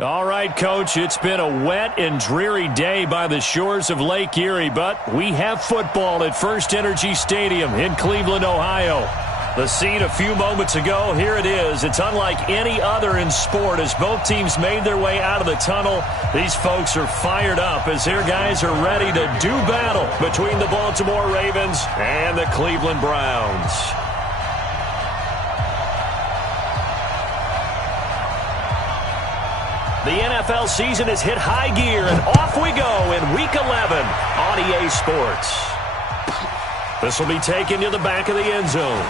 All right, Coach, it's been a wet and dreary day by the shores of Lake Erie, but we have football at First Energy Stadium in Cleveland, Ohio. The scene a few moments ago, here it is. It's unlike any other in sport as both teams made their way out of the tunnel. These folks are fired up as their guys are ready to do battle between the Baltimore Ravens and the Cleveland Browns. The NFL season has hit high gear, and off we go in Week 11 on EA Sports. This will be taken to the back of the end zone.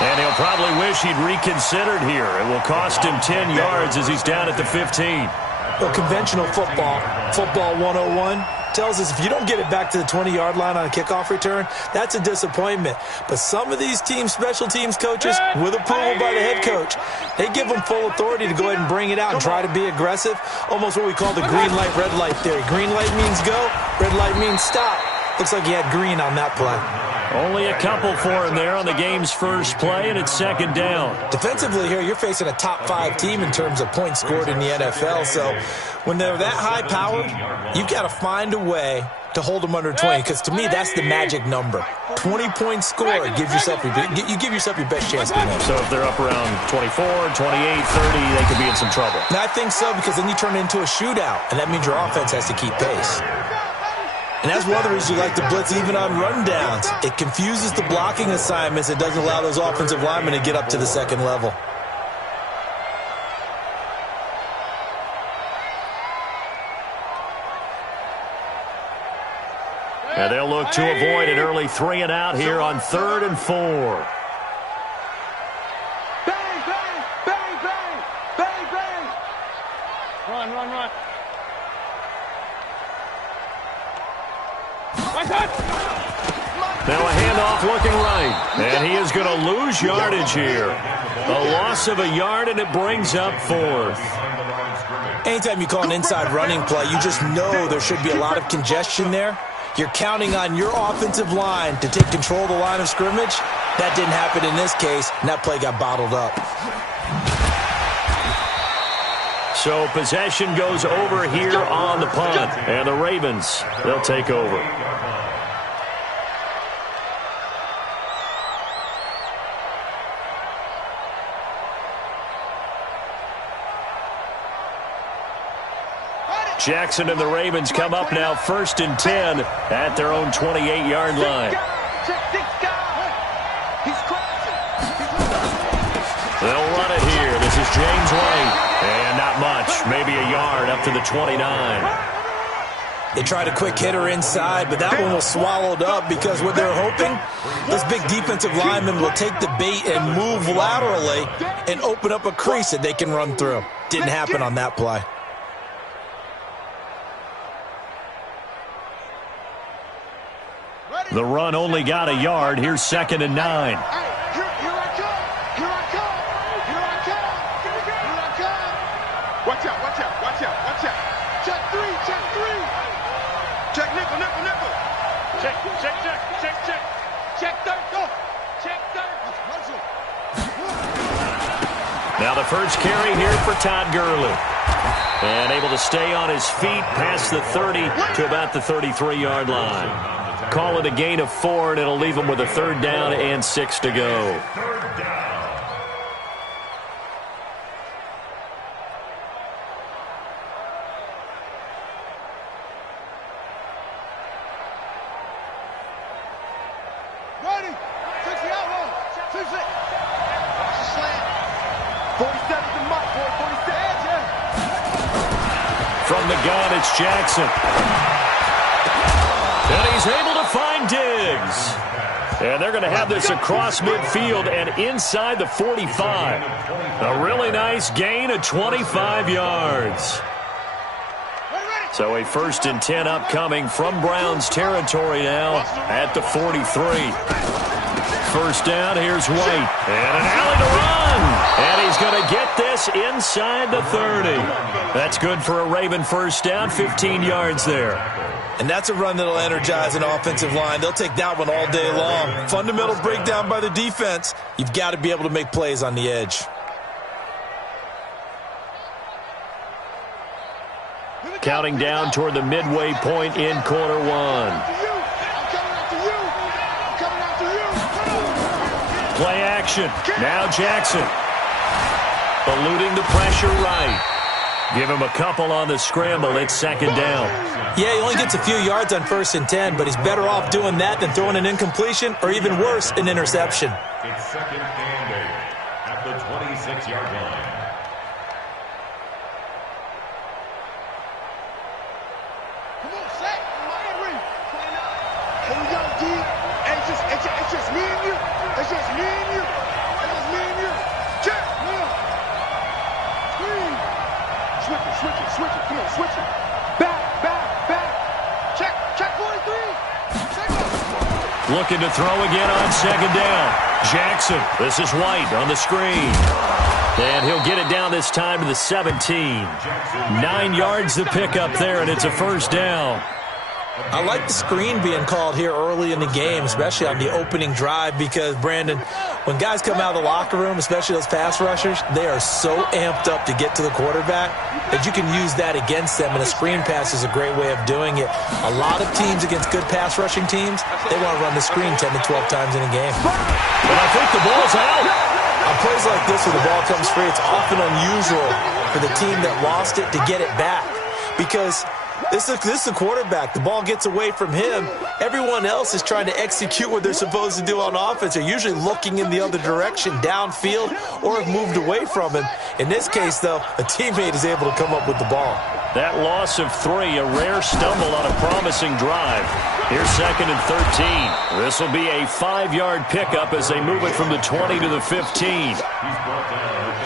And he'll probably wish he'd reconsidered here. It will cost him 10 yards as he's down at the 15. Well, conventional football 101, tells us if you don't get it back to the 20-yard line on a kickoff return, that's a disappointment. But some of these special teams coaches, with approval by the head coach, they give them full authority to go ahead and bring it out and try to be aggressive, almost what we call the green light, red light theory. Green light means go, red light means stop. Looks like he had green on that play. Only a couple for him there on the game's first play, and it's second down. Defensively here, you're facing a top-5 team in terms of points scored in the NFL, so when they're that high-powered, you've got to find a way to hold them under 20, because to me, that's the magic number. 20-point score, you give yourself your best chance to win. So if they're up around 24, 28, 30, they could be in some trouble. And I think so, because then you turn it into a shootout, and that means your offense has to keep pace. And that's one of the reasons you like to blitz even on rundowns. It confuses the blocking assignments. It doesn't allow those offensive linemen to get up to the second level. And they'll look to avoid an early 3 and out here on 3rd and 4. Bang, bang, bang, bang, bang, bang. Run, run, run. Now a handoff looking right, and he is going to lose yardage here. A loss of a yard, and it brings up 4th. Anytime you call an inside running play, you just know there should be a lot of congestion there. You're counting on your offensive line to take control of the line of scrimmage. That didn't happen in this case, and that play got bottled up. So possession goes over here on the punt, and the Ravens, they'll take over. Jackson and the Ravens come up now 1st and 10 at their own 28-yard line. They'll run it here. This is James White. And not much, maybe a yard up to the 29. They tried a quick hitter inside, but that one was swallowed up because what they're hoping, this big defensive lineman will take the bait and move laterally and open up a crease that they can run through. Didn't happen on that play. The run only got a yard. Here's 2nd and 9. Here I come. Here I come. Here I come. Here I come. Watch out, watch out, watch out, watch out. Check 3, check 3. Check nickel, nickel, nickel. Check, check, check, check, check. Check third, go. Check third. Now the first carry here for Todd Gurley. And able to stay on his feet past the 30 to about the 33-yard line. Call it a gain of 4, and it'll leave him with a 3rd down and 6 to go. Ready. 60 out roll. 6 it. Watch the slant. 47 to Mike, boy. 47. From the gun, it's Jackson. And he's able to find Diggs. And they're going to have this across midfield and inside the 45. A really nice gain of 25 yards. So a 1st and 10 upcoming from Browns territory now at the 43. First down, here's White. And an alley to run. And he's going to get this inside the 30. That's good for a Raven first down, 15 yards there. And that's a run that'll energize an offensive line. They'll take that one all day long. Fundamental breakdown by the defense. You've got to be able to make plays on the edge. Counting down toward the midway point in quarter one. Play action. Now Jackson. Eluding the pressure right. Give him a couple on the scramble. It's second down. Yeah, he only gets a few yards on 1st and 10, but he's better off doing that than throwing an incompletion or even worse, an interception. It's second and 8 at the 26-yard line. Come on, Shaq. Here we go, D. It's just me and you. It's just me and you. It's just me and you. Check. Switch it. Come on, switch it. Back. Check 43. Looking to throw again on second down. Jackson. This is White on the screen. And he'll get it down this time to the 17. 9 yards to pick up there, and it's a first down. I like the screen being called here early in the game, especially on the opening drive, because, Brandon, when guys come out of the locker room, especially those pass rushers, they are so amped up to get to the quarterback that you can use that against them, and a screen pass is a great way of doing it. A lot of teams against good pass rushing teams, they want to run the screen 10 to 12 times in a game. But I think the ball's out. On plays like this where the ball comes free, it's often unusual for the team that lost it to get it back, because this is the quarterback. The ball gets away from him. Everyone else is trying to execute what they're supposed to do on offense. They're usually looking in the other direction, downfield, or have moved away from him. In this case, though, a teammate is able to come up with the ball. That loss of 3, a rare stumble on a promising drive. Here's second and 13. This will be a 5-yard pickup as they move it from the 20 to the 15.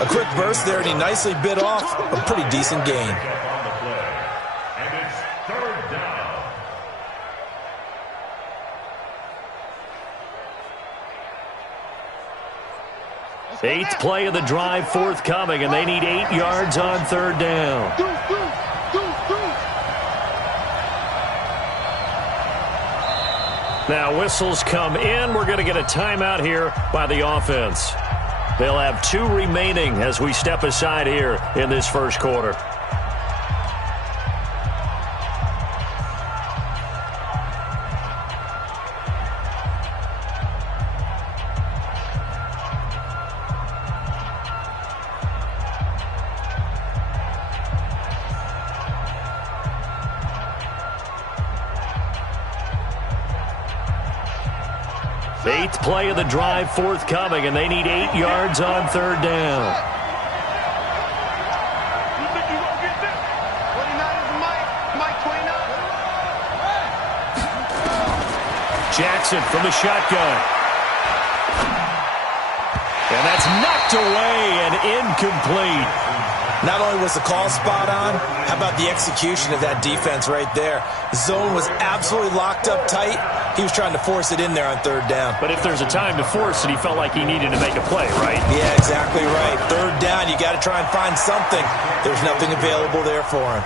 A quick burst there, and he nicely bit off a pretty decent gain. 8th play of the drive forthcoming, and they need 8 yards on third down. Now whistles come in. We're going to get a timeout here by the offense. They'll have 2 remaining as we step aside here in this first quarter. Eighth play of the drive forthcoming, and they need 8 yards on third down. You think you're going to get this? 29 is Mike 29. Jackson from the shotgun. And that's knocked away and incomplete. Not only was the call spot on, how about the execution of that defense right there? Zone was absolutely locked up tight. He was trying to force it in there on third down. But if there's a time to force it, he felt like he needed to make a play, right? Yeah, exactly right. Third down, you got to try and find something. There's nothing available there for him.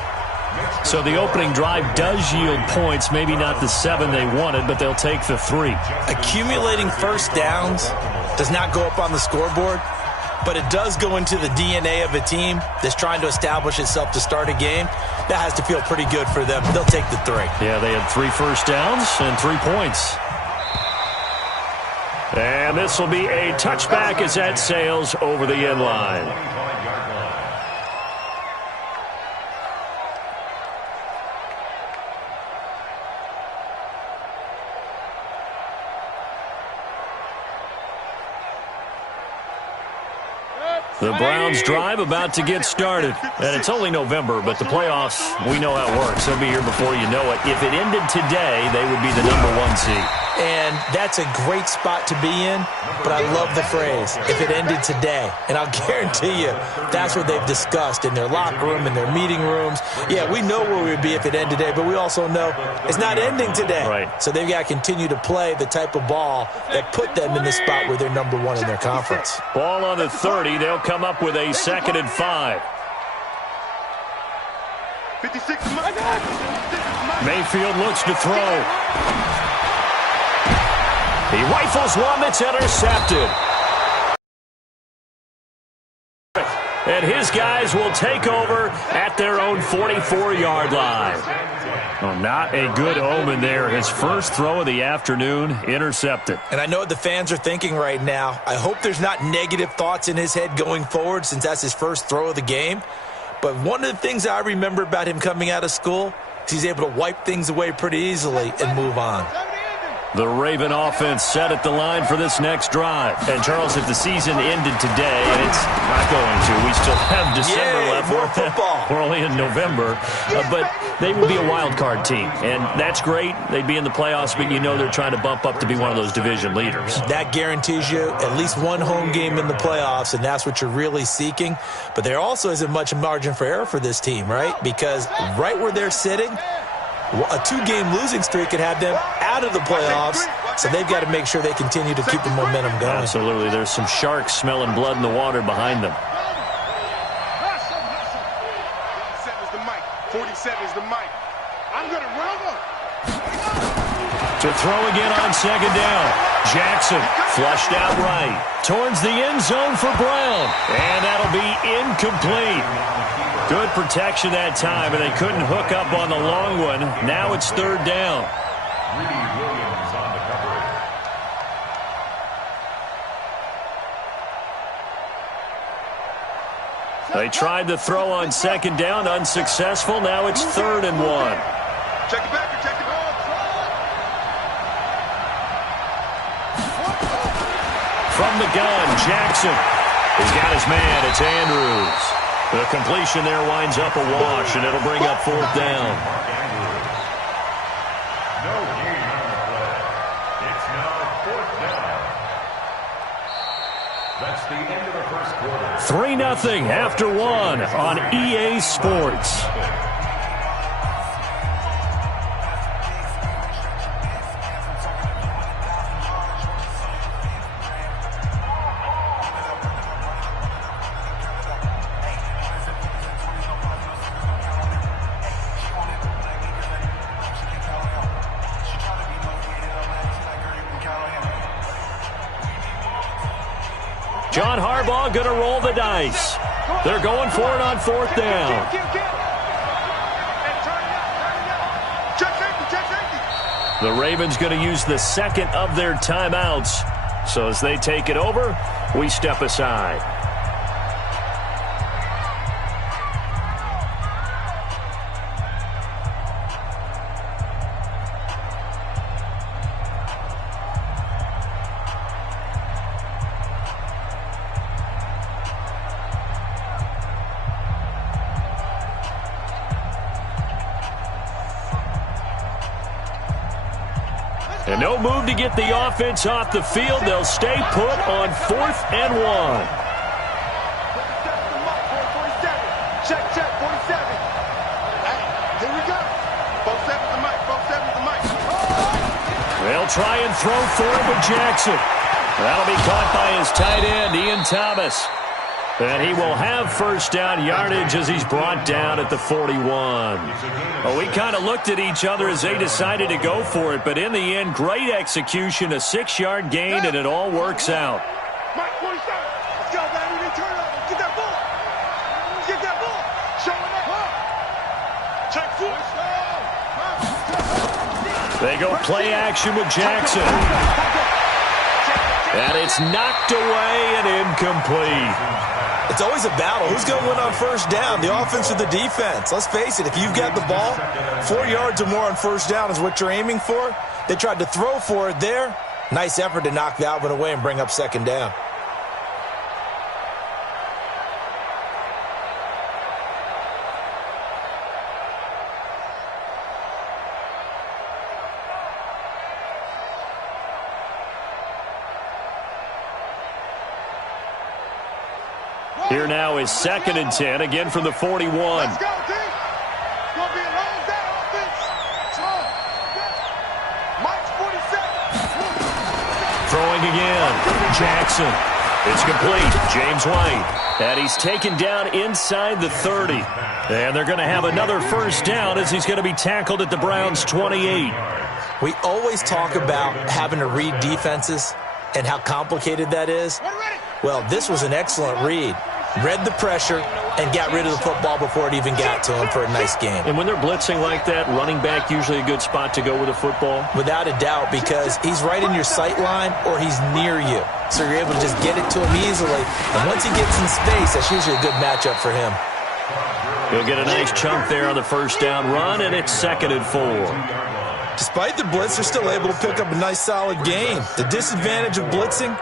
So the opening drive does yield points, maybe not the 7 they wanted, but they'll take the 3. Accumulating first downs does not go up on the scoreboard, but it does go into the DNA of a team that's trying to establish itself to start a game. That has to feel pretty good for them. They'll take the 3. Yeah, they had 3 first downs and 3 points. And this will be a touchback as that sails over the end line. The Browns drive about to get started. And it's only November, but the playoffs, we know how it works. They'll be here before you know it. If it ended today, they would be the #1 seed. And that's a great spot to be in, but I love the phrase, if it ended today. And I'll guarantee you, that's what they've discussed in their locker room, in their meeting rooms. Yeah, we know where we'd be if it ended today, but we also know it's not ending today. Right. So they've got to continue to play the type of ball that put them in the spot where they're #1 in their conference. Ball on the 30. They'll come up with a 2nd and 5. 56 Mayfield looks to throw. He rifles one that's intercepted. And his guys will take over at their own 44-yard line. Oh, not a good omen there. His first throw of the afternoon intercepted. And I know what the fans are thinking right now. I hope there's not negative thoughts in his head going forward since that's his first throw of the game. But one of the things I remember about him coming out of school is he's able to wipe things away pretty easily and move on. The Raven offense set at the line for this next drive. And, Charles, if the season ended today, and it's not going to, we still have December left. More football. We're only in November. But they would be a wild card team, and that's great. They'd be in the playoffs, but you know they're trying to bump up to be one of those division leaders. That guarantees you at least one home game in the playoffs, and that's what you're really seeking. But there also isn't much margin for error for this team, right? Because right where they're sitting, a two-game losing streak could have them out of the playoffs, so they've got to make sure they continue to keep the momentum going. Absolutely. There's some sharks smelling blood in the water behind them. 47 is the mic. I'm going to run them. To throw again on second down. Jackson flushed out right. Towards the end zone for Brown. And that'll be incomplete. Good protection that time, and they couldn't hook up on the long one. Now it's third down. Williams on the coverage. They tried to throw on second down, unsuccessful. Now it's 3rd and 1. Check it back, check it back. From the gun, Jackson. He's got his man. It's Andrews. The completion there winds up a wash, and it'll bring up 4th down. No gain on the play. It's now 4th down. That's the end of the first quarter. 3-0 after 1 on EA Sports. John Harbaugh going to roll the dice. They're going for it on 4th down. The Ravens going to use the second of their timeouts. So as they take it over, we step aside. And no move to get the offense off the field. They'll stay put on 4th and 1. Check, 47. Hey, here we go. 47's the mic, 47's the mic. They'll try and throw for it with Jackson. That'll be caught by his tight end, Ian Thomas. And he will have first down yardage as he's brought down at the 41. Well, we kind of looked at each other as they decided to go for it, but in the end, great execution, a 6-yard gain, and it all works out. Mike 47. Let's go, baby. We turn over. Get that ball. Get that ball. Show it up. Check 4. They go play action with Jackson. And it's knocked away and incomplete. It's always a battle. Who's going to win on first down, the offense or the defense? Let's face it, if you've got the ball, 4 yards or more on first down is what you're aiming for. They tried to throw for it there. Nice effort to knock that one away and bring up second down. Here now is 2nd and 10, again from the 41. Let's go, D. It's going to be a long day, offense. Mike's 47. Throwing again. Jackson. It's complete. James White. And he's taken down inside the 30. And they're going to have another first down as he's going to be tackled at the Browns' 28. We always talk about having to read defenses and how complicated that is. Well, this was an excellent read. read the pressure, and got rid of the football before it even got to him for a nice game. And when they're blitzing like that, running back usually a good spot to go with a football? Without a doubt, because he's right in your sight line or he's near you. So you're able to just get it to him easily. And once he gets in space, that's usually a good matchup for him. He'll get a nice chunk there on the first down run, and it's 2nd and 4. Despite the blitz, they're still able to pick up a nice solid gain. The disadvantage of blitzing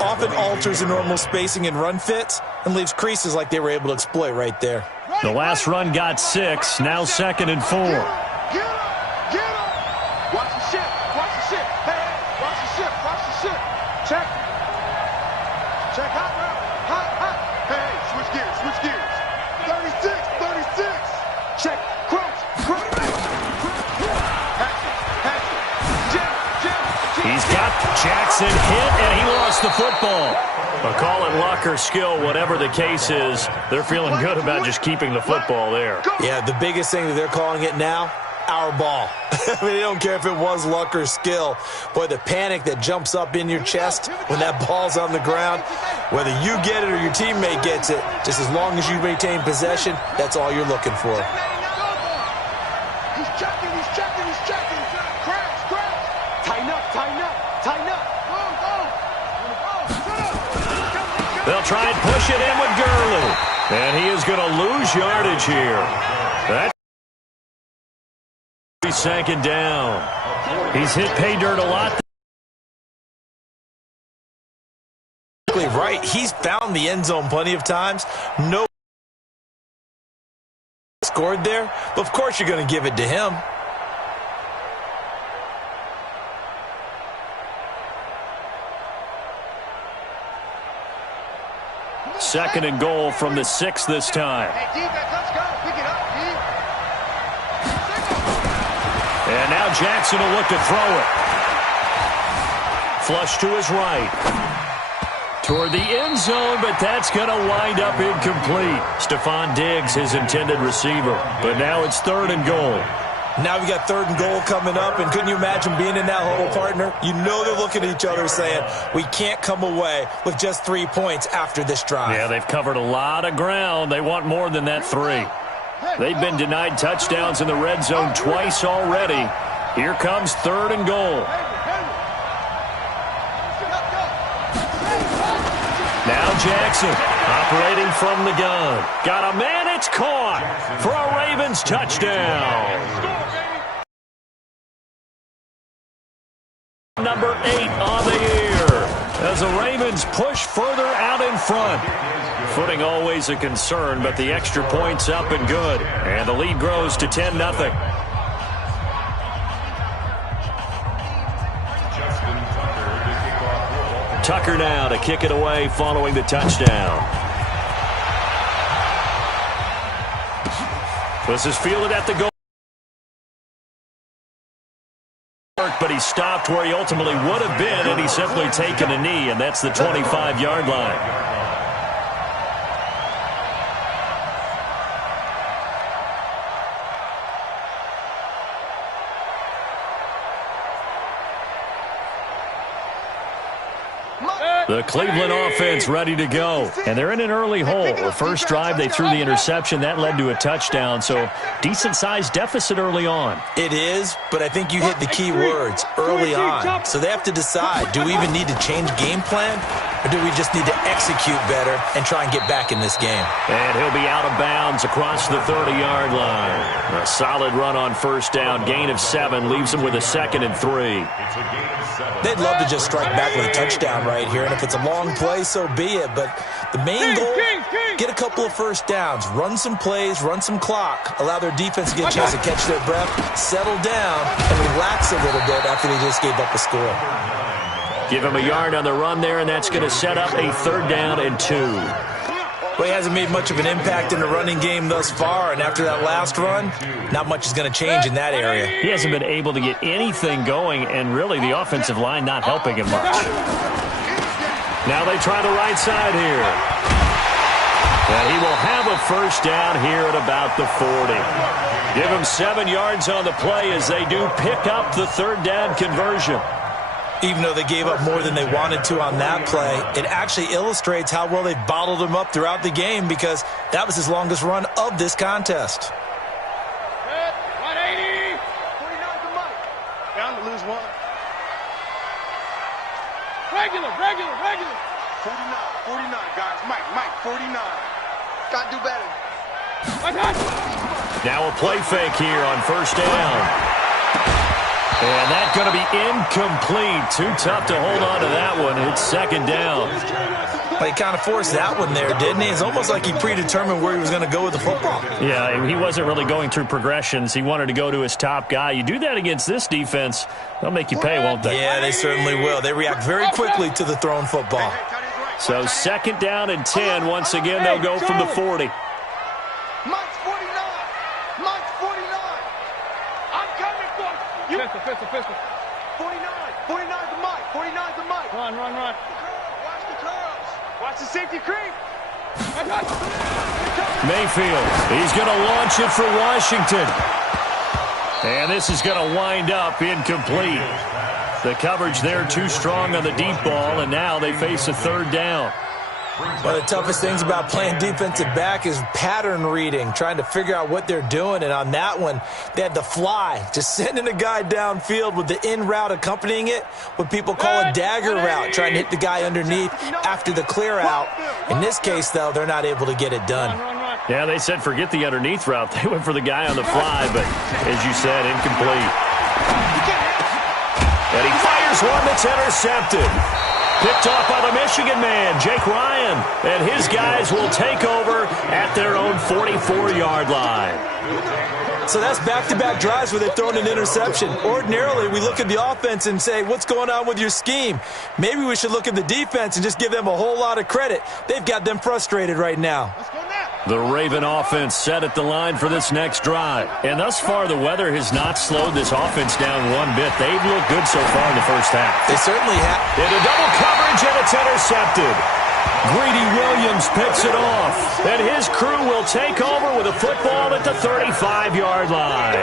often alters the normal spacing and run fits and leaves creases like they were able to exploit right there. The last run got 6, now 2nd and 4. Get him! Watch the ship! Watch the ship! Hey, watch the ship! Watch the ship! Check! Check hot now! Hot! Hey, switch gears! 36! Check! Crouch! He's got Jackson hit, and he lost the football. But call it luck or skill, whatever the case is, they're feeling good about just keeping the football there. Yeah, the biggest thing that they're calling it now, our ball. I mean, they don't care if it was luck or skill. Boy, the panic that jumps up in your chest when that ball's on the ground, whether you get it or your teammate gets it, just as long as you maintain possession, that's all you're looking for. He's checking! Crash! Tighten up! They'll try and push it in with Gurley. And he is going to lose yardage here. That's 2nd down. He's hit pay dirt a lot. Right, he's found the end zone plenty of times. No scored there, but of course you're going to give it to him. Second and goal from the 6 this time. Hey, defense, let's go. Pick it up, D. And now Jackson will look to throw it. Flush to his right. Toward the end zone, but that's going to wind up incomplete. Stephon Diggs, his intended receiver. But now it's 3rd and goal. Now we got 3rd and goal coming up, and couldn't you imagine being in that huddle, partner? You know they're looking at each other saying, we can't come away with just 3 points after this drive. Yeah, they've covered a lot of ground. They want more than that 3. They've been denied touchdowns in the red zone twice already. Here comes 3rd and goal. Now Jackson operating from the gun. Got a man, it's caught for a Ravens touchdown. Number 8 on the year as the Ravens push further out in front. Footing always a concern, but the extra point's up and good. And the lead grows to 10-0. Tucker now to kick it away following the touchdown. This is fielded at the goal. But he stopped where he ultimately would have been, and he's simply taken a knee, and that's the 25-yard line. The Cleveland offense ready to go. And they're in an early hole. The first drive, they threw the interception. That led to a touchdown. So decent-sized deficit early on. It is, but I think you hit the key words, early on. So they have to decide, do we even need to change game plan? Or do we just need to execute better and try and get back in this game? And he'll be out of bounds across the 30-yard line. A solid run on first down. Gain of 7 leaves him with a 2nd and 3. They'd love to just strike back with a touchdown right here, and if it's a long play, so be it. But the main goal, get a couple of first downs, run some plays, run some clock, allow their defense to get a chance to catch their breath, settle down, and relax a little bit after they just gave up a score. Give him a yard on the run there, and that's going to set up a 3rd down and 2. Well, he hasn't made much of an impact in the running game thus far, and after that last run, not much is going to change in that area. He hasn't been able to get anything going, and really the offensive line not helping him much. Now they try the right side here. And he will have a first down here at about the 40. Give him 7 yards on the play as they do pick up the 3rd down conversion. Even though they gave up more than they wanted to on that play, it actually illustrates how well they bottled him up throughout the game because that was his longest run of this contest. 180. 49 to Mike. Bound to lose one. Regular. 49, guys. Mike, 49. Got to do better. Now a play fake here on first down. And that's going to be incomplete. Too tough to hold on to that one. It's second down. But he kind of forced that one there, didn't he? It's almost like he predetermined where he was going to go with the football. Yeah, he wasn't really going through progressions. He wanted to go to his top guy. You do that against this defense, they'll make you pay, won't they? Yeah, they certainly will. They react very quickly to the thrown football. So second down and 10. Once again, they'll go from the 40. Mike's 49. Mike's 49. I'm coming for you. Pistol. 49. 49 to Mike. 49 to Mike. Run. Watch the curls. Watch the safety creep. Mayfield, he's going to launch it for Washington. And this is going to wind up incomplete. The coverage there too strong on the deep ball, and now they face a third down. One of the toughest things about playing defensive back is pattern reading, trying to figure out what they're doing. And on that one, they had the fly, just sending a guy downfield with the in route accompanying it, what people call a dagger route, trying to hit the guy underneath after the clear out. In this case, though, they're not able to get it done. Yeah, they said forget the underneath route. They went for the guy on the fly, but as you said, incomplete. And he fires one that's intercepted. Picked off by the Michigan man, Jake Ryan. And his guys will take over at their own 44-yard line. So that's back-to-back drives where they've thrown an interception. Ordinarily, we look at the offense and say, what's going on with your scheme? Maybe we should look at the defense and just give them a whole lot of credit. They've got them frustrated right now. The Raven offense set at the line for this next drive. And thus far, the weather has not slowed this offense down one bit. They've looked good so far in the first half. They certainly have. Into double coverage, and it's intercepted. Greedy Williams picks it off. And his crew will take over with a football at the 35-yard line.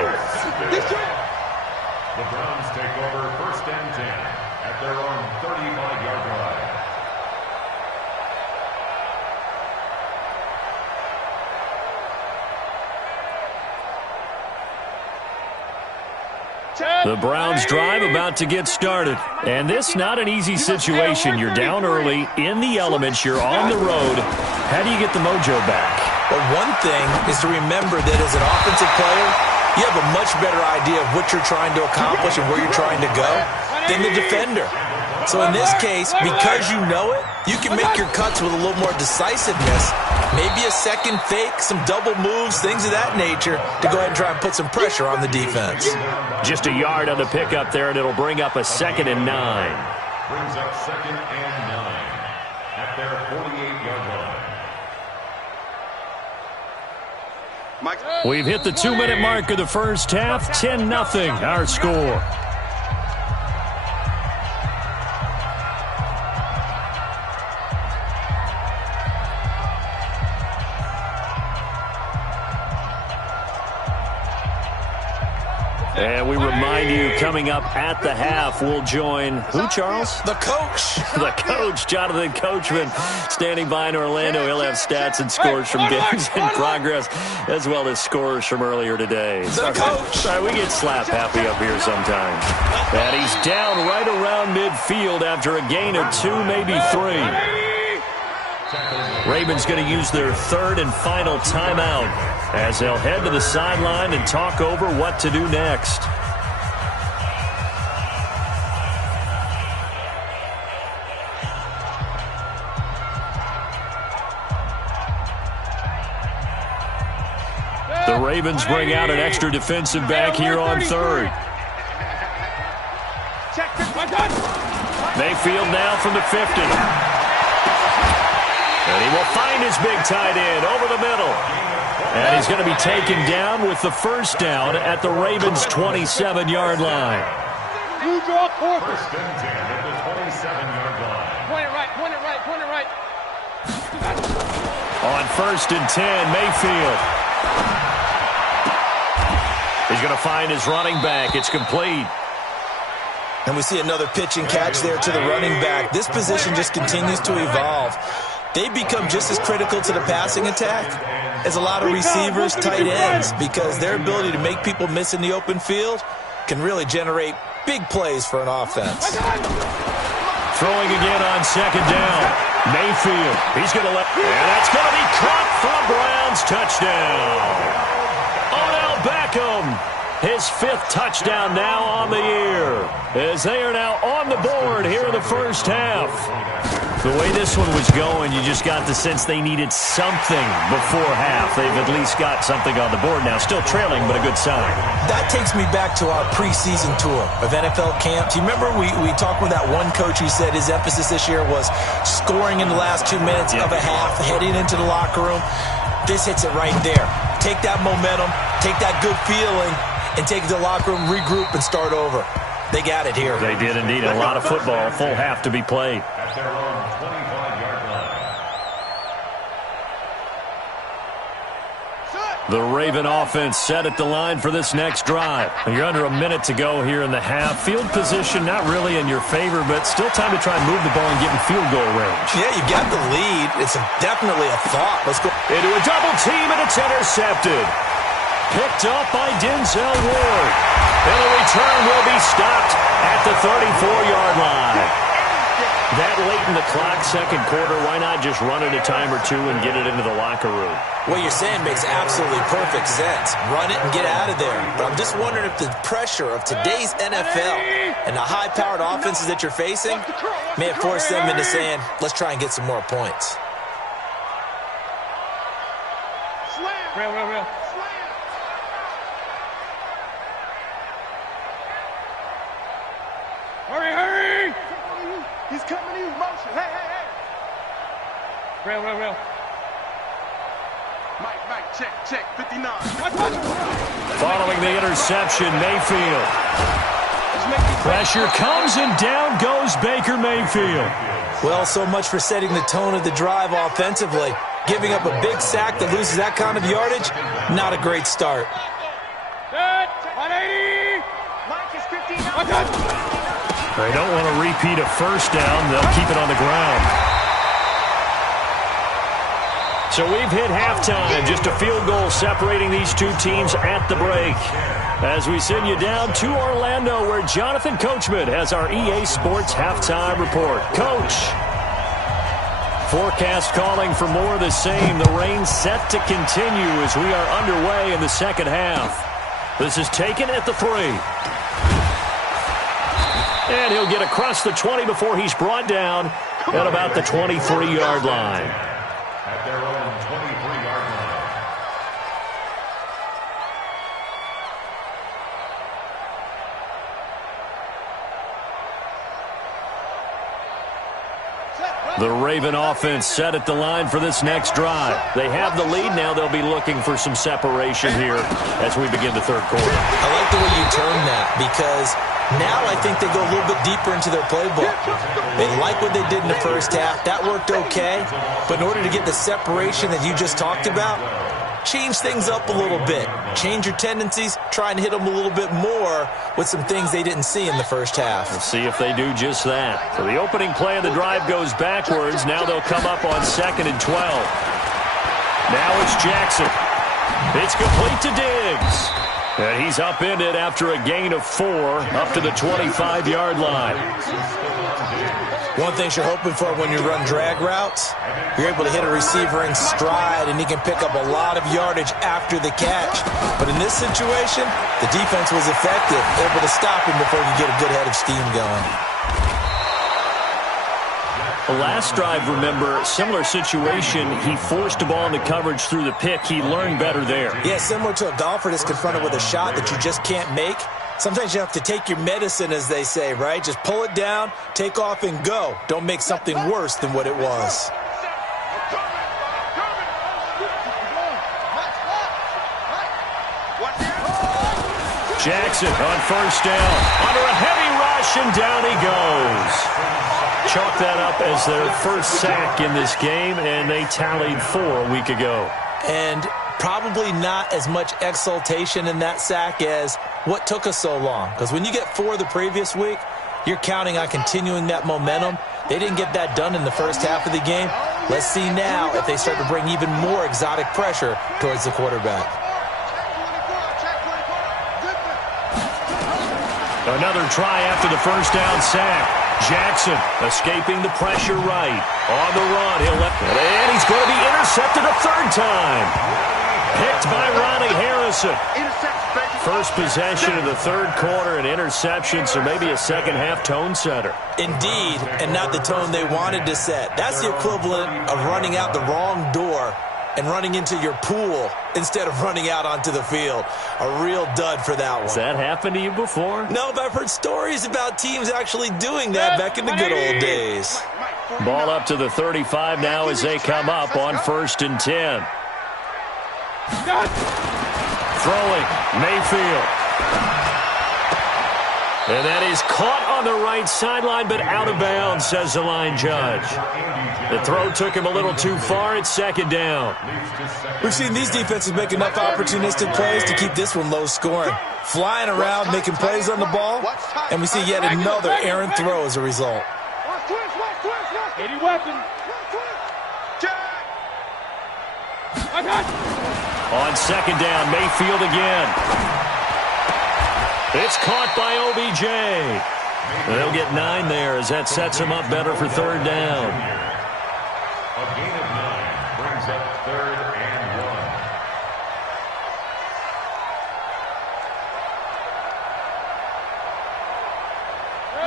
The Browns take over first and 10 at their own 35-yard line. The Browns drive about to get started. And this not an easy situation. You're down early, in the elements, you're on the road. How do you get the mojo back? Well, one thing is to remember that as an offensive player, you have a much better idea of what you're trying to accomplish and where you're trying to go than the defender. So in this case, because you know it, you can make your cuts with a little more decisiveness. Maybe a second fake, some double moves, things of that nature to go ahead and try and put some pressure on the defense. Just a yard on the pickup there, and it'll bring up a 2nd and 9. Brings up 2nd and 9 at their 48-yard line. We've hit the 2-minute mark of the first half. 10-0 our score. And we remind you, coming up at the half, we'll join who, Charles? The coach. The coach, Jonathan Coachman, standing by in Orlando. He'll have stats and scores from games in progress, as well as scores from earlier today. The coach. Sorry, we get slap happy up here sometimes. And he's down right around midfield after a gain of 2, maybe 3. Ravens going to use their 3rd and final timeout as they'll head to the sideline and talk over what to do next. The Ravens bring out an extra defensive back here on 3rd. Mayfield now from the 50. And he will find his big tight end over the middle. And he's going to be taken down with the first down at the Ravens' 27-yard line. You draw quarter. First and 10 at the 27-yard line. Point it right. On 1st and 10, Mayfield. He's going to find his running back. It's complete. And we see another pitch and catch there to the running back. This position just continues to evolve. They become just as critical to the passing attack as a lot of receivers, tight ends, because their ability to make people miss in the open field can really generate big plays for an offense. Throwing again on second down. Mayfield. He's going to let... And that's going to be caught for a Browns touchdown. Odell Beckham. His 5th touchdown now on the year, as they are now on the board here in the first half. The way this one was going, you just got the sense they needed something before half. They've at least got something on the board now. Still trailing, but a good sign. That takes me back to our preseason tour of NFL camps. You remember we talked with that one coach who said his emphasis this year was scoring in the last 2 minutes of a half, heading into the locker room. This hits it right there. Take that momentum, take that good feeling, and take it to the locker room, regroup, and start over. They got it here. They did indeed. A lot of football, full half to be played. At their own 25-yard line. The Raven offense set at the line for this next drive. You're under a minute to go here in the half. Field position not really in your favor, but still time to try and move the ball and get in field goal range. Yeah, you got the lead. It's definitely a thought. Let's go. Into a double team, and it's intercepted. Picked up by Denzel Ward. And the return will be stopped at the 34-yard line. That late in the clock, second quarter, why not just run it a time or two and get it into the locker room? What you're saying makes absolutely perfect sense. Run it and get out of there. But I'm just wondering if the pressure of today's NFL and the high-powered offenses that you're facing may have forced them into saying, let's try and get some more points. Real. Hurry! He's coming to you. Motion. Hey. Real. Mike, check. 59. Following the interception, Mayfield. Pressure comes, and down goes Baker Mayfield. Well, so much for setting the tone of the drive offensively. Giving up a big sack that loses that kind of yardage, not a great start. 180. Mike is 59. They don't want to repeat a first down. They'll keep it on the ground. So we've hit halftime. Just a field goal separating these two teams at the break. As we send you down to Orlando, where Jonathan Coachman has our EA Sports halftime report. Coach. Forecast calling for more of the same. The rain set to continue as we are underway in the second half. This is taken at the 3. And he'll get across the 20 before he's brought down at about the 23-yard line. At their own 23-yard line. The Raven offense set at the line for this next drive. They have the lead. Now they'll be looking for some separation here as we begin the third quarter. I like the way you term that, because now I think they go a little bit deeper into their playbook. They like what they did in the first half. That worked okay. But in order to get the separation that you just talked about, change things up a little bit. Change your tendencies. Try and hit them a little bit more with some things they didn't see in the first half. Let's see if they do just that. So the opening play of the drive goes backwards. Now they'll come up on 2nd and 12. Now it's Jackson. It's complete to Diggs. And he's upended after a gain of 4 up to the 25-yard line. One thing you're hoping for when you run drag routes, you're able to hit a receiver in stride, and he can pick up a lot of yardage after the catch. But in this situation, the defense was effective, able to stop him before he could get a good head of steam going. The last drive, remember, similar situation. He forced a ball into coverage through the pick. He learned better there. Yeah, similar to a golfer that's confronted with a shot that you just can't make. Sometimes you have to take your medicine, as they say, right? Just pull it down, take off, and go. Don't make something worse than what it was. Jackson on first down. Under a heavy rush, and down he goes. Chalk that up as their first sack in this game, and they tallied 4 a week ago. And probably not as much exultation in that sack as what took us so long. Because when you get 4 the previous week, You're counting on continuing that momentum. They didn't get that done in the first half of the game. Let's see now if they start to bring even more exotic pressure towards the quarterback. Another try after the first down sack. Jackson escaping the pressure right. On the run, and he's going to be intercepted a third time. Picked by Ronnie Harrison. First possession of the third quarter, an interception, so maybe a second-half tone setter. Indeed, and not the tone they wanted to set. That's the equivalent of running out the wrong door and running into your pool instead of running out onto the field. A real dud for that one. Has that happened to you before? No, but I've heard stories about teams actually doing that back in the good old days. Ball up to the 35 now as they come up on 1st and 10. Throwing, Mayfield. And that is caught on the right sideline, but out of bounds, says the line judge. The throw took him a little too far. It's 2nd down. We've seen these defenses make enough opportunistic plays to keep this one low scoring. Flying around, making plays on the ball, and we see yet another errant throw as a result. Any weapon. On 2nd down, Mayfield again. It's caught by OBJ. They'll get 9 there as that sets him up better for 3rd down. A gain of 9 brings up 3rd and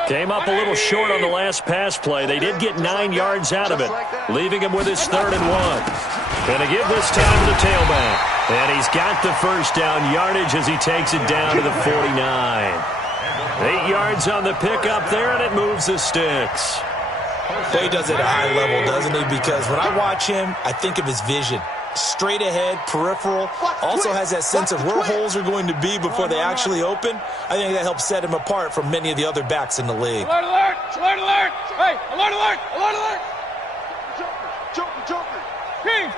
1. Came up a little short on the last pass play. They did get 9 yards out of it, leaving him with his 3rd and 1. Going to give this time to the tailback. And he's got the first down yardage as he takes it down to the 49. 8 yards on the pickup there, and it moves the sticks. Well, he does it at a high level, doesn't he? Because when I watch him, I think of his vision. Straight ahead, peripheral, also has that sense of where holes are going to be before they actually open. I think that helps set him apart from many of the other backs in the league. Alert, alert! Alert, alert! Hey, alert, alert! Alert, alert! Joker! Kings!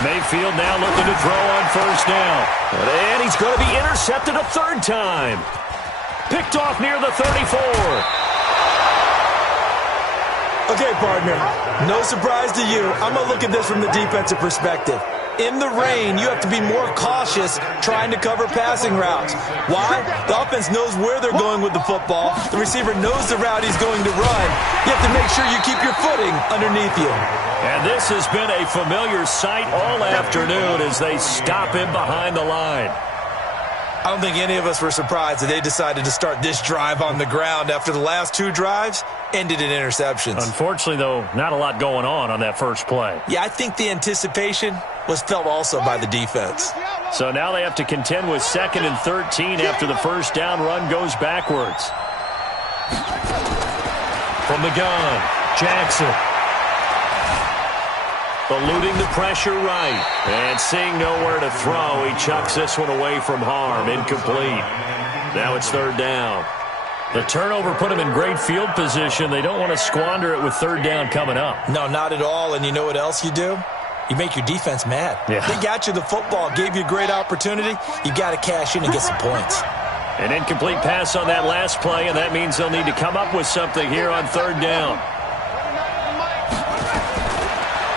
Mayfield now looking to throw on 1st down. And he's going to be intercepted a 3rd time. Picked off near the 34. Okay, partner, no surprise to you. I'm going to look at this from the defensive perspective. In the rain, you have to be more cautious trying to cover passing routes. Why? The offense knows where they're going with the football. The receiver knows the route he's going to run. You have to make sure you keep your footing underneath you. And this has been a familiar sight all afternoon as they stop him behind the line. I don't think any of us were surprised that they decided to start this drive on the ground after the last 2 drives ended in interceptions. Unfortunately, though, not a lot going on that first play. Yeah, I think the anticipation was felt also by the defense. So now they have to contend with 2nd and 13 after the first down run goes backwards. From the gun, Jackson. Eluding the pressure right. And seeing nowhere to throw, he chucks this one away from harm. Incomplete. Now it's 3rd down. The turnover put him in great field position. They don't want to squander it with 3rd down coming up. No, not at all. And you know what else you do? You make your defense mad. Yeah. They got you the football, gave you a great opportunity. You got to cash in and get some points. An incomplete pass on that last play, and that means they'll need to come up with something here on 3rd down.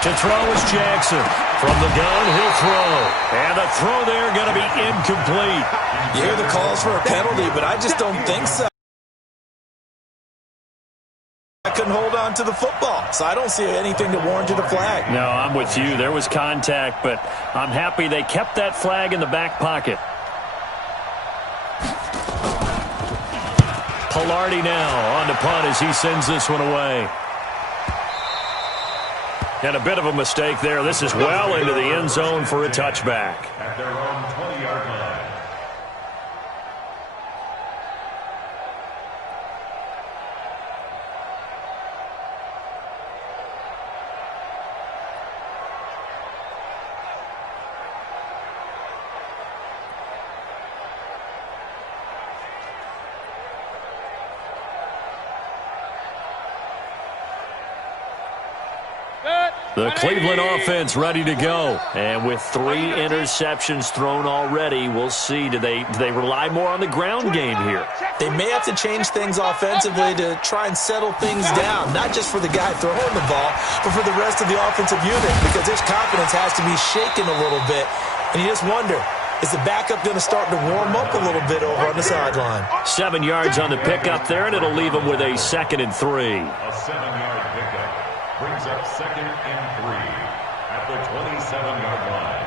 To throw is Jackson. From the gun, he'll throw. And the throw there going to be incomplete. You hear the calls for a penalty, but I just don't think so. I couldn't hold on to the football, so I don't see anything that warranted a flag. No, I'm with you. There was contact, but I'm happy they kept that flag in the back pocket. Pilardi now on to punt as he sends this one away. And a bit of a mistake there. This is well into the end zone for a touchback. At their own 20-yard line. Set. The Cleveland offense ready to go. And with 3 interceptions thrown already, we'll see. Do they rely more on the ground game here? They may have to change things offensively to try and settle things down, not just for the guy throwing the ball, but for the rest of the offensive unit, because his confidence has to be shaken a little bit. And you just wonder, is the backup going to start to warm up a little bit over on the sideline? 7 yards on the pickup there, and it'll leave him with a 2nd and 3. A 7-yard pickup brings up 2nd and 3 at the 27-yard line.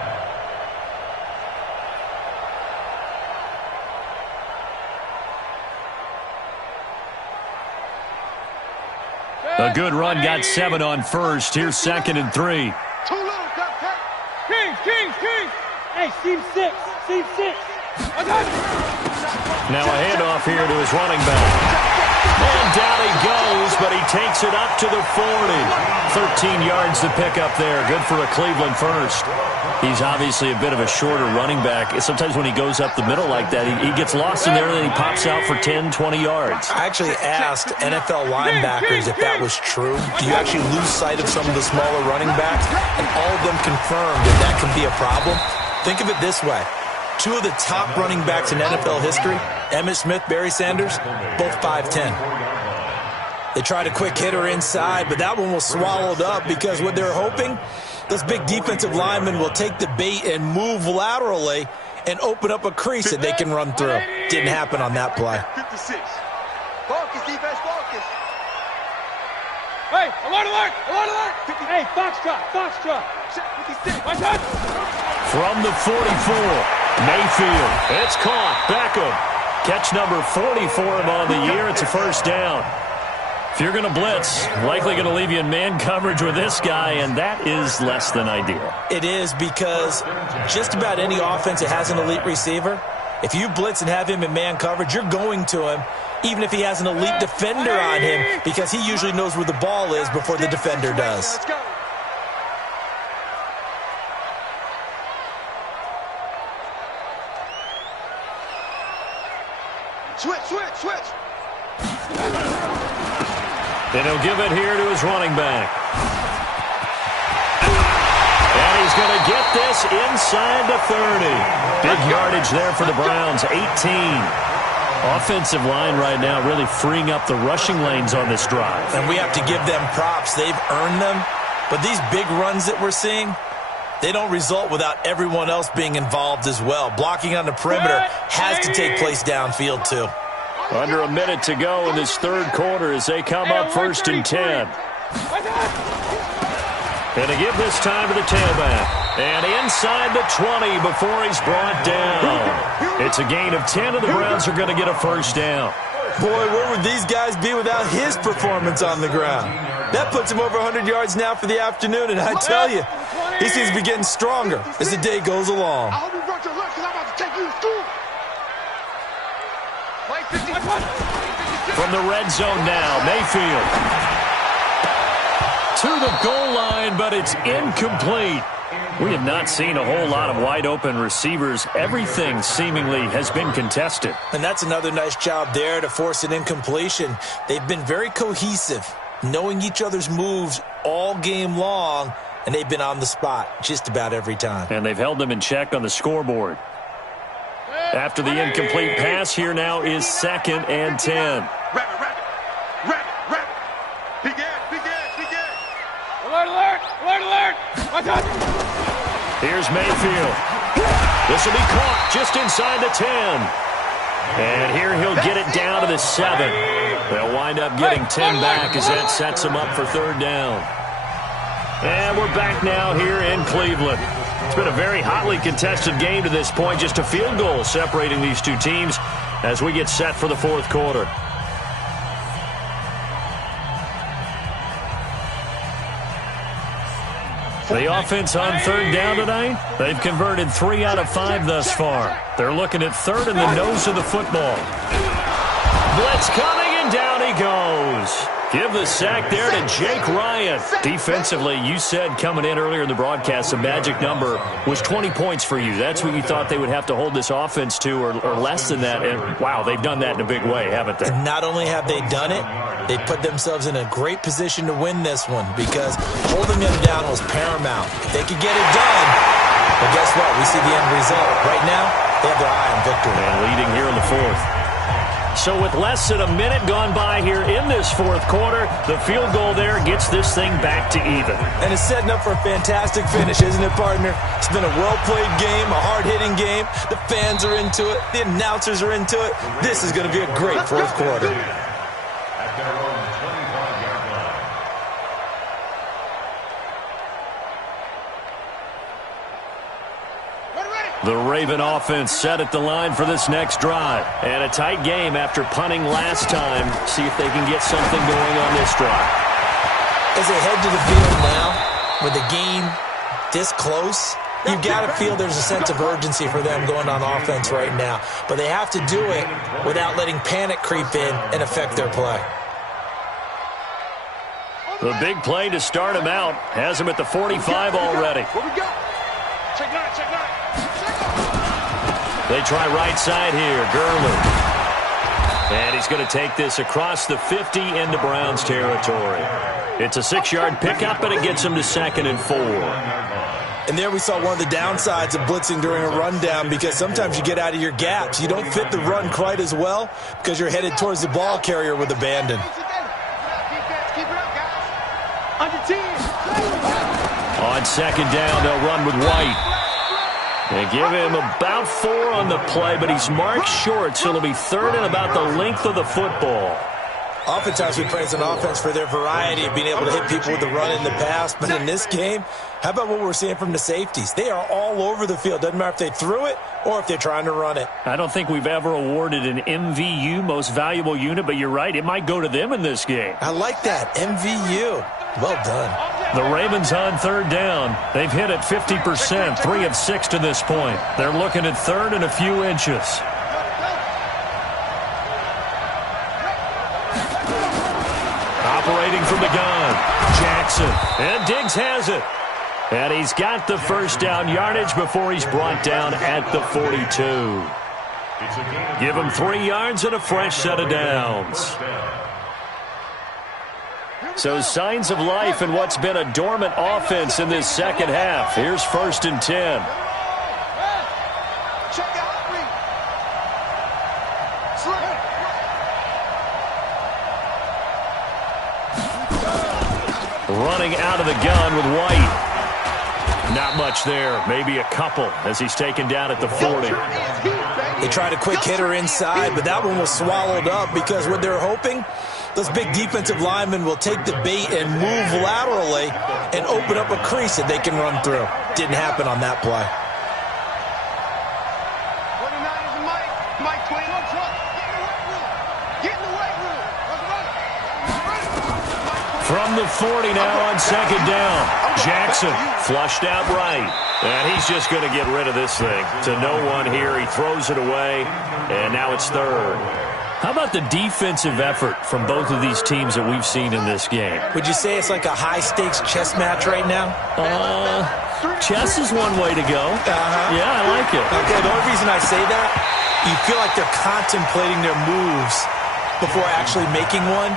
A good run got 7 on first. Here's 2nd and 3. Too little, Captain. Kings. Hey, seam 6. Now a handoff here to his running back. And down he goes, but he takes it up to the 40. 13 yards to pick up there. Good for a Cleveland first. He's obviously a bit of a shorter running back. Sometimes when he goes up the middle like that, he gets lost in there, and then he pops out for 10, 20 yards. I actually asked NFL linebackers if that was true. Do you actually lose sight of some of the smaller running backs? And all of them confirmed that can be a problem. Think of it this way. 2 of the top running backs in NFL history, Emmitt Smith, Barry Sanders, both 5'10". They tried a quick hitter inside, but that one was swallowed up because what they're hoping, those big defensive linemen will take the bait and move laterally and open up a crease that they can run through. Didn't happen on that play. 56. Focus, defense, focus. Hey, alert! Hey, Foxtrot. Check 56. My touch. From the 44, Mayfield. It's caught. Beckham. Catch number 40 for him on the year. It's a first down. If you're going to blitz, likely going to leave you in man coverage with this guy, and that is less than ideal. It is, because just about any offense that has an elite receiver, if you blitz and have him in man coverage, you're going to him, even if he has an elite defender on him, because he usually knows where the ball is before the defender does. Let's go. Switch. And he'll give it here to his running back. And he's going to get this inside the 30. Big yardage there for the Browns, 18. Offensive line right now really freeing up the rushing lanes on this drive. And we have to give them props. They've earned them. But these big runs that we're seeing, they don't result without everyone else being involved as well. Blocking on the perimeter has to take place downfield too. Under a minute to go in this third quarter as they come up 1st and 10. And to give this time to the tailback. And inside the 20 before he's brought down. It's a gain of 10, and the Browns are going to get a first down. Boy, where would these guys be without his performance on the ground? That puts him over 100 yards now for the afternoon, and I tell you, he seems to be getting stronger as the day goes along. I hope you brought your lunch because I'm about to take you to school. From the red zone now, Mayfield. To the goal line, but it's incomplete. We have not seen a whole lot of wide-open receivers. Everything seemingly has been contested. And that's another nice job there to force an incompletion. They've been very cohesive, knowing each other's moves all game long, and they've been on the spot just about every time. And they've held them in check on the scoreboard. After the incomplete pass, here now is 2nd and 10. Rabbit. Begin. Alert! Watch out! Here's Mayfield. This will be caught just inside the 10. And here he'll get it down to the 7. They'll wind up getting 10 back as that sets them up for 3rd down. And we're back now here in Cleveland. It's been a very hotly contested game to this point. Just a field goal separating these two teams as we get set for the 4th quarter. The offense on 3rd down tonight, they've converted 3 out of 5 thus far. They're looking at 3rd and the nose of the football. Blitz coming, and And down he goes. Give the sack there to Jake Ryan. Defensively, you said coming in earlier in the broadcast, the magic number was 20 points for you. That's what you thought they would have to hold this offense to, or less than that. And, wow, they've done that in a big way, haven't they? And not only have they done it, they put themselves in a great position to win this one because holding them down was paramount. If they could get it done, but guess what? We see the end result. Right now, they have their eye on victory. And leading here in the fourth. So with less than a minute gone by here in this fourth quarter, the field goal there gets this thing back to even. And it's setting up for a fantastic finish, isn't it, partner? It's been a well-played game, a hard-hitting game. The fans are into it. The announcers are into it. This is going to be a great fourth quarter. At their own 25-yard line. The Raven offense set at the line for this next drive. And a tight game after punting last time. See if they can get something going on this drive. As they head to the field now, with the game this close, you've got to feel there's a sense of urgency for them going on offense right now. But they have to do it without letting panic creep in and affect their play. The big play to start him out has him at the 45 already. What we got? Check nine, check nine. They try right side here, Gurley. And he's going to take this across the 50 into Browns territory. It's a 6-yard pickup, and it gets him to 2nd and 4. And there we saw one of the downsides of blitzing during a rundown because sometimes you get out of your gaps. You don't fit the run quite as well because you're headed towards the ball carrier with abandon. Keep it up, guys. On your team. On 2nd down, they'll run with White. They give him about 4 on the play, but he's marked short, so it'll be 3rd and about the length of the football. Oftentimes we praise an offense for their variety of being able to hit people with the run in the past, but in this game, how about what we're seeing from the safeties? They are all over the field. Doesn't matter if they threw it or if they're trying to run it. I don't think we've ever awarded an MVU, most valuable unit, but you're right, it might go to them in this game. I like that, MVU. Well done. The Ravens on 3rd down. They've hit it 50%, 3 of 6 to this point. They're looking at 3rd and a few inches. Operating from the gun, Jackson. And Diggs has it. And he's got the first down yardage before he's brought down at the 42. Give him 3 yards and a fresh set of downs. So signs of life in what's been a dormant offense in this second half. Here's 1st and 10. Running out of the gun with White. Not much there. Maybe a couple as he's taken down at the 40. They tried a quick hitter inside, but that one was swallowed up because what they're hoping, those big defensive linemen will take the bait and move laterally and open up a crease that they can run through. Didn't happen on that play. 49 is Mike 20. Get in the weight room. From the 40 now on 2nd down. Jackson flushed out right. And he's just going to get rid of this thing. To no one here. He throws it away. And now it's 3rd. How about the defensive effort from both of these teams that we've seen in this game? Would you say it's like a high-stakes chess match right now? Chess is one way to go. Yeah, I like it. Okay, the only reason I say that, you feel like they're contemplating their moves before actually making one,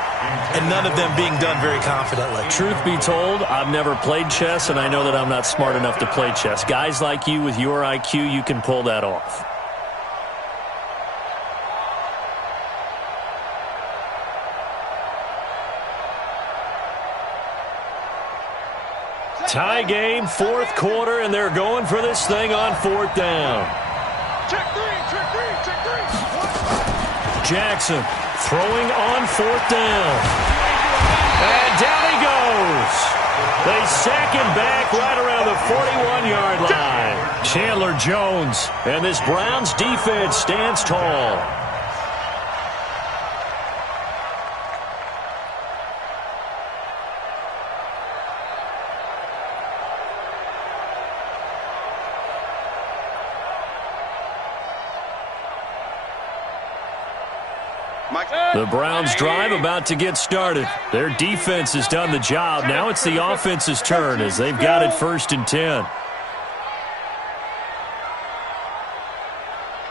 and none of them being done very confidently. Truth be told, I've never played chess, and I know that I'm not smart enough to play chess. Guys like you with your IQ, you can pull that off. Tie game, 4th quarter, and they're going for this thing on 4th down. Check three. Jackson throwing on 4th down. And down he goes. They sack him back right around the 41-yard line. Chandler Jones, and this Browns defense stands tall. The Browns' drive about to get started. Their defense has done the job. Now it's the offense's turn as they've got it 1st and 10.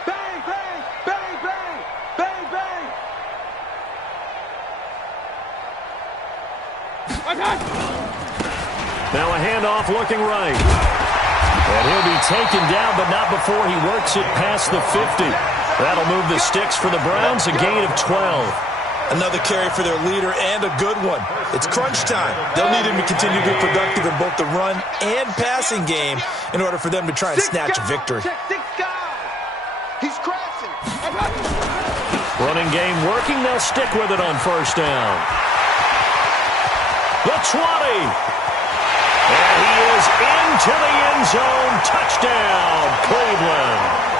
Bang, bang, bang, bang, bang, bang. Now a handoff looking right. And he'll be taken down, but not before he works it past the 50. That'll move the sticks for the Browns, a gain of 12. Another carry for their leader and a good one. It's crunch time. They'll need him to continue to be productive in both the run and passing game in order for them to try and snatch a victory. He's crashing. Running game working. They'll stick with it on 1st down. The 20. And he is into the end zone. Touchdown, Cleveland.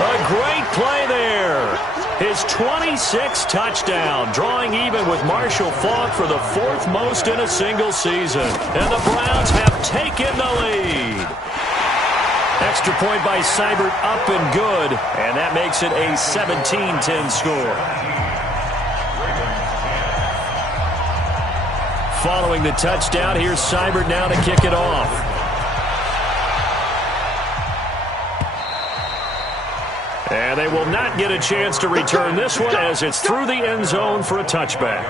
A great play there. His 26th touchdown, drawing even with Marshall Faulk for the 4th most in a single season. And the Browns have taken the lead. Extra point by Seibert, up and good. And that makes it a 17-10 score. Following the touchdown, here's Seibert now to kick it off. And they will not get a chance to return this one as it's through the end zone for a touchback.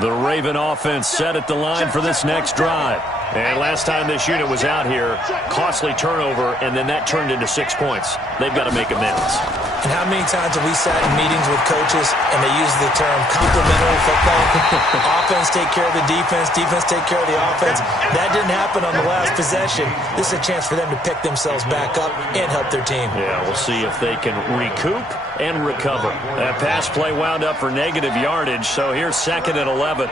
The Raven offense set at the line for this next drive. And last time this unit was out here, costly turnover, and then that turned into 6 points. They've got to make amends. And how many times have we sat in meetings with coaches and they use the term complementary football? Offense take care of the defense, defense take care of the offense. That didn't happen on the last possession. This is a chance for them to pick themselves back up and help their team. Yeah, we'll see if they can recoup and recover. That pass play wound up for negative yardage, so here's 2nd and 11.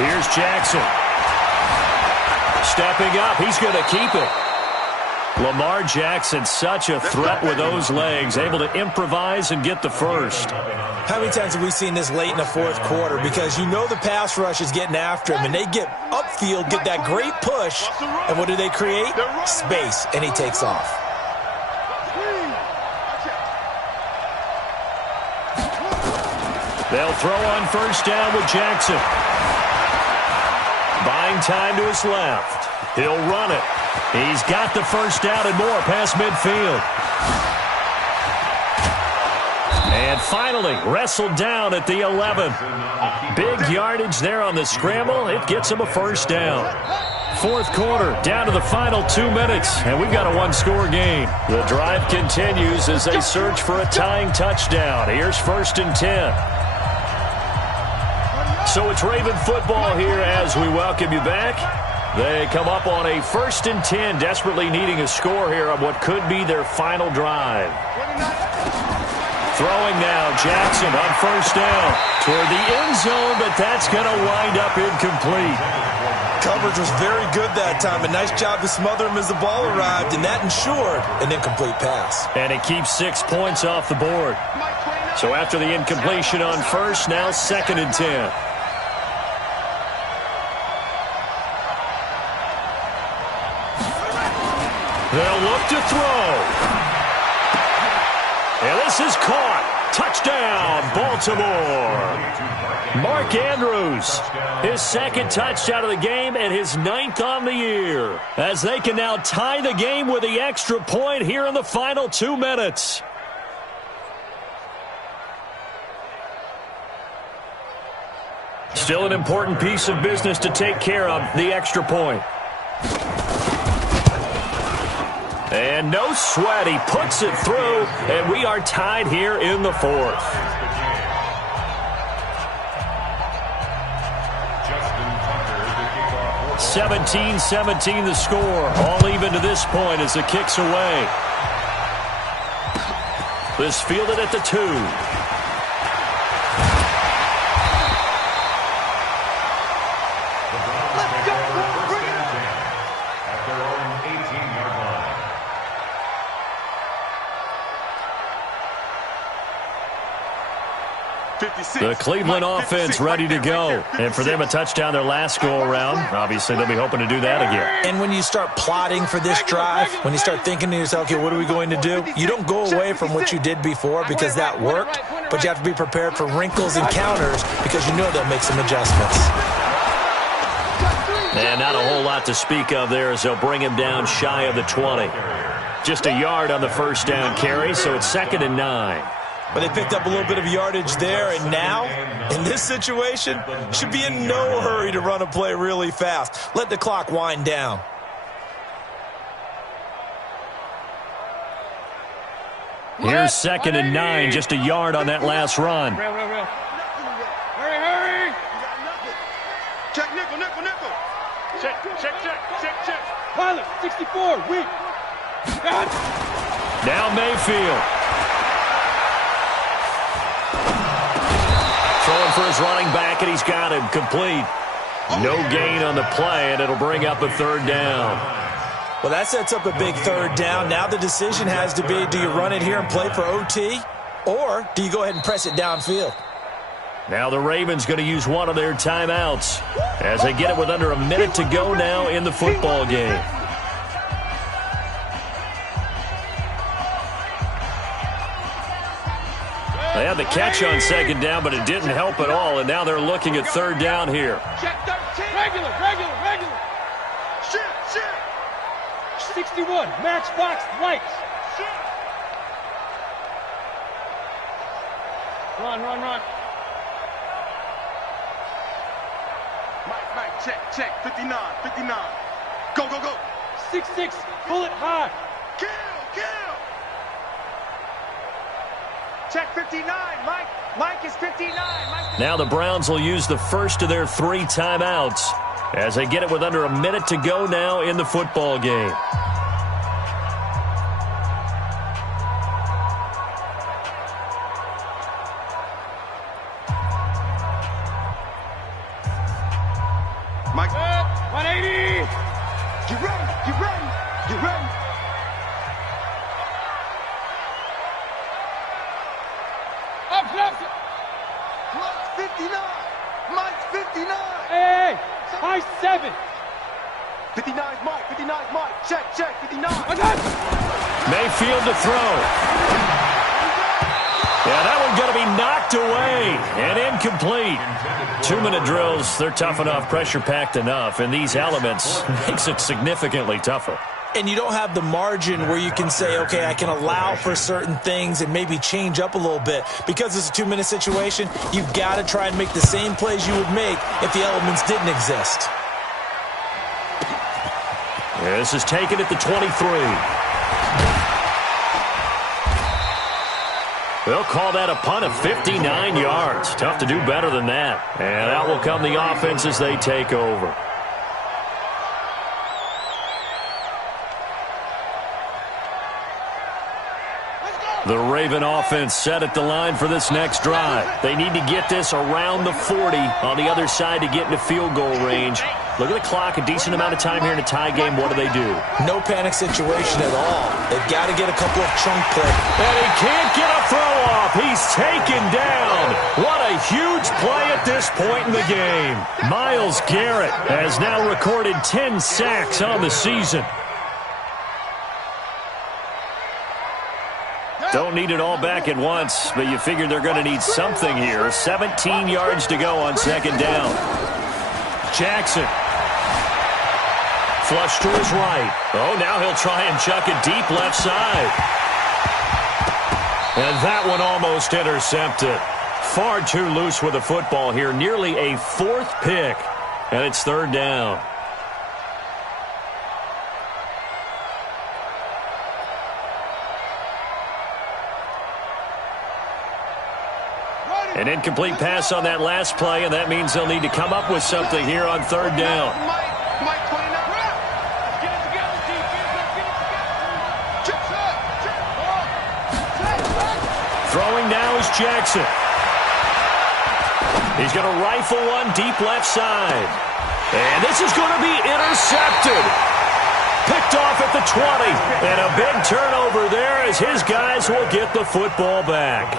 Here's Jackson. Stepping up, he's going to keep it. Lamar Jackson, such a threat with those legs, able to improvise and get the first. How many times have we seen this late in the 4th quarter? Because you know the pass rush is getting after him, and they get upfield, get that great push, and what do they create? Space, and he takes off. They'll throw on 1st down with Jackson. Buying time to his left. He'll run it. He's got the 1st down and more past midfield. And finally, wrestled down at the 11. Big yardage there on the scramble. It gets him a 1st down. 4th quarter, down to the final 2 minutes, and we've got a 1-score game. The drive continues as they search for a tying touchdown. Here's 1st and 10. So it's Raven football here as we welcome you back. They come up on a 1st and 10, desperately needing a score here on what could be their final drive. Throwing now, Jackson on 1st down toward the end zone, but that's going to wind up incomplete. Coverage was very good that time. A nice job to smother him as the ball arrived, and that ensured an incomplete pass. And it keeps 6 points off the board. So after the incompletion on 1st, now 2nd and 10. They'll look to throw. And this is caught. Touchdown, Baltimore. Mark Andrews, his 2nd touchdown of the game and his 9th on the year. As they can now tie the game with the extra point here in the final 2 minutes. Still an important piece of business to take care of, the extra point. And no sweat, he puts it through, and we are tied here in the 4th. 17-17 the score, all even to this point as the kick's away. This fielded at the 2. The Cleveland offense ready to go. And for them, a touchdown their last go-around. Obviously, they'll be hoping to do that again. And when you start plotting for this drive, when you start thinking to yourself, okay, what are we going to do? You don't go away from what you did before because that worked, but you have to be prepared for wrinkles and counters because you know they'll make some adjustments. And not a whole lot to speak of there as they'll bring him down shy of the 20. Just a yard on the first down carry, so it's 2nd and 9. But they picked up a little bit of yardage there, and now, in this situation, should be in no hurry to run a play really fast. Let the clock wind down. Here's 2nd and 9, just a yard on that last run. Hurry! Check nickel. Check. Pilot, 64, weak. Now Mayfield. Throwing for his running back, and he's got him complete. No gain on the play, and it'll bring up a 3rd down. Well, that sets up a big 3rd down. Now the decision has to be, do you run it here and play for OT, or do you go ahead and press it downfield? Now the Ravens going to use one of their timeouts as they get it with under a minute to go now in the football game. They had the catch on 2nd down, but it didn't help at all, and now they're looking at 3rd down here. Check 13. Regular. 61, matchbox lights. Run. Mike, check. 59. Go. 6-6, bullet high. Kill. Check 59, Mike. Mike is 59. Now the Browns will use the first of their 3 timeouts as they get it with under a minute to go now in the football game. Mike. 180. Get ready. Plus 59. Mike's 59. Hey, high 7. 59 is Mike. Check. 59. Mayfield to throw. Yeah, that one's going to be knocked away and incomplete. 2-minute drills, they're tough enough, pressure-packed enough, and these elements makes it significantly tougher. And you don't have the margin where you can say, okay, I can allow for certain things and maybe change up a little bit. Because it's a 2-minute situation, you've got to try and make the same plays you would make if the elements didn't exist. This is taken at the 23. They'll call that a punt of 59 yards. Tough to do better than that. And out will come the offense as they take over. The Raven offense set at the line for this next drive. They need to get this around the 40 on the other side to get into field goal range. Look at the clock, a decent amount of time here in a tie game. What do they do? No panic situation at all. They've got to get a couple of chunk plays. And he can't get a throw off. He's taken down. What a huge play at this point in the game. Myles Garrett has now recorded 10 sacks on the season. Don't need it all back at once, but you figure they're going to need something here. 17 yards to go on 2nd down. Jackson. Flush to his right. Oh, now he'll try and chuck it deep left side. And that one almost intercepted. Far too loose with the football here. Nearly a 4th pick. And it's 3rd down. An incomplete pass on that last play, and that means they'll need to come up with something here on 3rd down. Mike 29. Get it together, Throwing now is Jackson. He's going to rifle one deep left side. And this is going to be intercepted. Picked off at the 20. And a big turnover there as his guys will get the football back.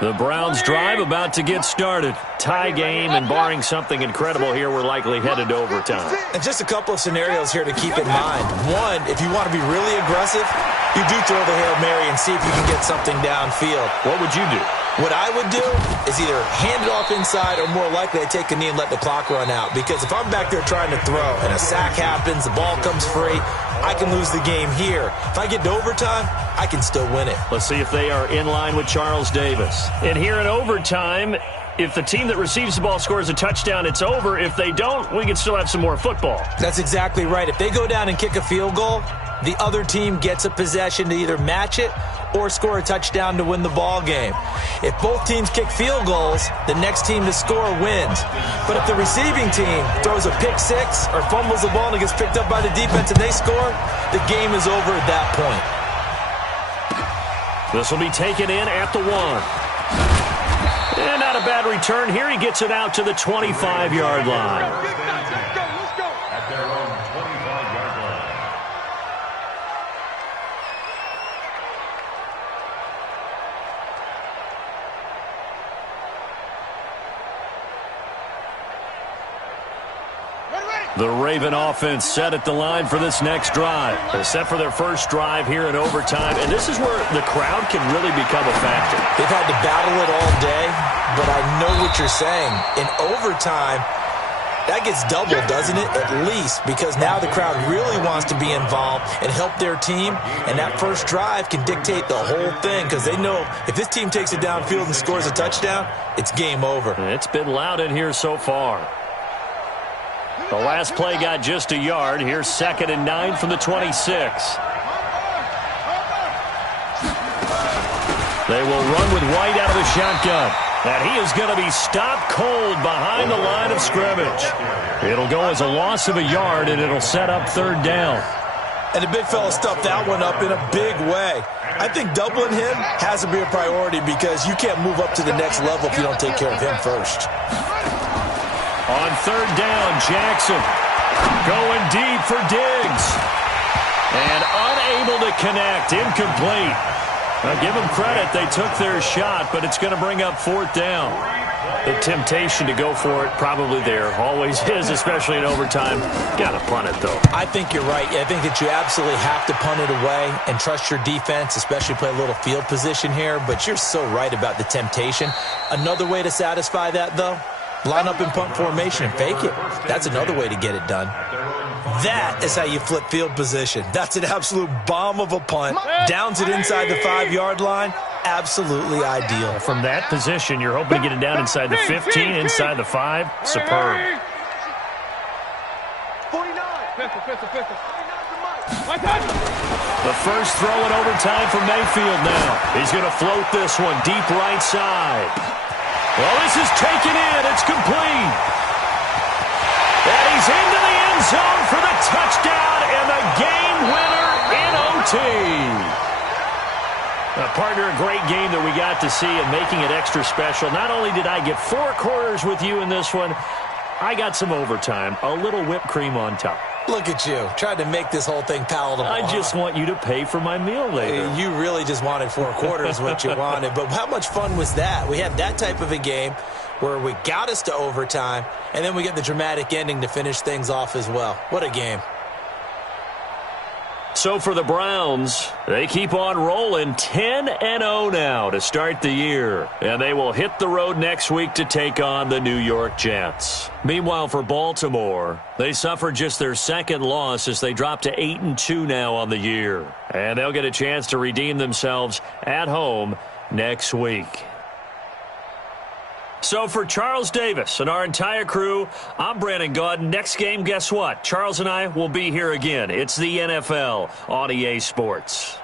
The Browns drive about to get started. Tie game, and barring something incredible here, we're likely headed to overtime. And just a couple of scenarios here to keep in mind. One, if you want to be really aggressive, you do throw the Hail Mary and see if you can get something downfield. What would you do? What I would do is either hand it off inside, or more likely I take a knee and let the clock run out. Because if I'm back there trying to throw and a sack happens, the ball comes free, I can lose the game here. If I get to overtime, I can still win it. Let's see if they are in line with Charles Davis. And here in overtime, if the team that receives the ball scores a touchdown, it's over. If they don't, we can still have some more football. That's exactly right. If they go down and kick a field goal, the other team gets a possession to either match it or score a touchdown to win the ball game. If both teams kick field goals, the next team to score wins. But if the receiving team throws a pick six or fumbles the ball and it gets picked up by the defense and they score, the game is over at that point. This will be taken in at the 1. And not a bad return here. He gets it out to the 25-yard line. At their own 25-yard line. The Raven offense set at the line for this next drive. They're set for their first drive here in overtime, and this is where the crowd can really become a factor. They've had to battle it all day, but I know what you're saying. In overtime, that gets doubled, doesn't it? At least, because now the crowd really wants to be involved and help their team, and that first drive can dictate the whole thing because they know if this team takes it downfield and scores a touchdown, it's game over. It's been loud in here so far. The last play got just a yard. Here's 2nd and 9 from the 26. They will run with White out of the shotgun. And he is going to be stopped cold behind the line of scrimmage. It'll go as a loss of a yard, and it'll set up 3rd down. And the big fella stuffed that one up in a big way. I think doubling him has to be a priority because you can't move up to the next level if you don't take care of him first. On 3rd down, Jackson going deep for Diggs. And unable to connect, incomplete. Now give them credit, they took their shot, but it's going to bring up 4th down. The temptation to go for it probably there. Always is, especially in overtime. Got to punt it, though. I think you're right. I think that you absolutely have to punt it away and trust your defense, especially play a little field position here. But you're so right about the temptation. Another way to satisfy that, though, line up in punt formation and fake it. That's another way to get it done. That is how you flip field position. That's an absolute bomb of a punt. Downs it inside the 5-yard line. Absolutely ideal. From that position, you're hoping to get it down inside the 15, inside the 5. Superb. 49. The first throw in overtime for Mayfield now. He's going to float this one deep right side. Well, this is taken in. It's complete. And he's into the end zone for the touchdown and the game winner in OT. Partner, a great game that we got to see and making it extra special. Not only did I get 4 quarters with you in this one, I got some overtime, a little whipped cream on top. Look at you, trying to make this whole thing palatable. I just want you to pay for my meal later. You really just wanted 4 quarters, what you wanted. But how much fun was that? We had that type of a game where we got us to overtime, and then we get the dramatic ending to finish things off as well. What a game. So for the Browns, they keep on rolling 10-0 now to start the year. And they will hit the road next week to take on the New York Jets. Meanwhile, for Baltimore, they suffered just their 2nd loss as they drop to 8-2 now on the year. And they'll get a chance to redeem themselves at home next week. So for Charles Davis and our entire crew, I'm Brandon Gaudin. Next game, guess what? Charles and I will be here again. It's the NFL on EA Sports.